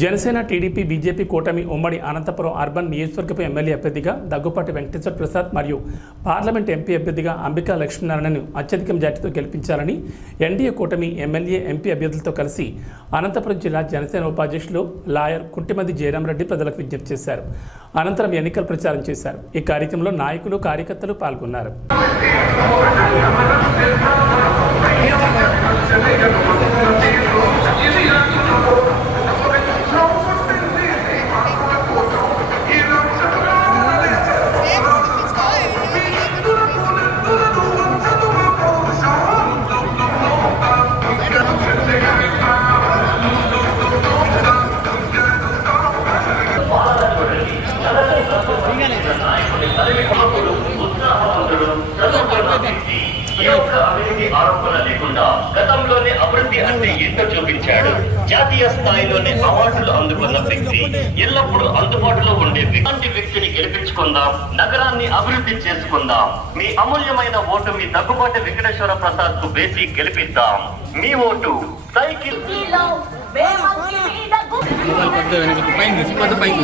Janasena TDP BJP కూటమి ఉమ్మడి Anantapuram urban నియోజకవర్గపు MLA అభ్యర్థిగా దగ్గుపాటి వెంకటేశ్వర ప్రసాద్ మరియు పార్లమెంట్ ఎంపీ అభ్యర్థిగా అంబికా లక్ష్మీనారాయణను అత్యధికం జాతితో గెలిపించాలని ఎన్డీఏ కూటమి ఎమ్మెల్యే ఎంపీ అభ్యర్థులతో కలిసి అనంతపురం జిల్లా జనసేన ఉపాధ్యక్షులు లాయర్ కుంటిమంది జయరామరెడ్డి ప్రజలకు విజ్ఞప్తి చేశారు. అనంతరం ఎన్నికల ప్రచారం చేశారు. ఈ కార్యక్రమంలో నాయకులు కార్యకర్తలు పాల్గొన్నారు. ఆరోపణ లేకుండా గతంలోనే అభివృద్ధి అంటే ఏంటో చూపించాడు జాతీయ స్థాయిలోనే అవార్డులు అందుకున్న వ్యక్తి ఎల్లప్పుడూ అందుబాటులో ఉండే వ్యక్తి. వ్యక్తిని గెలిపించుకుందాం నగరాన్ని అభివృద్ధి చేసుకుందాం మీ అమూల్యమైన ఓటు మీ దగ్గుబాటి వెంకటేశ్వర ప్రసాద్కు వేసి గెలిపిద్దాం మీ ఓటు సైకిల్ పైన పైన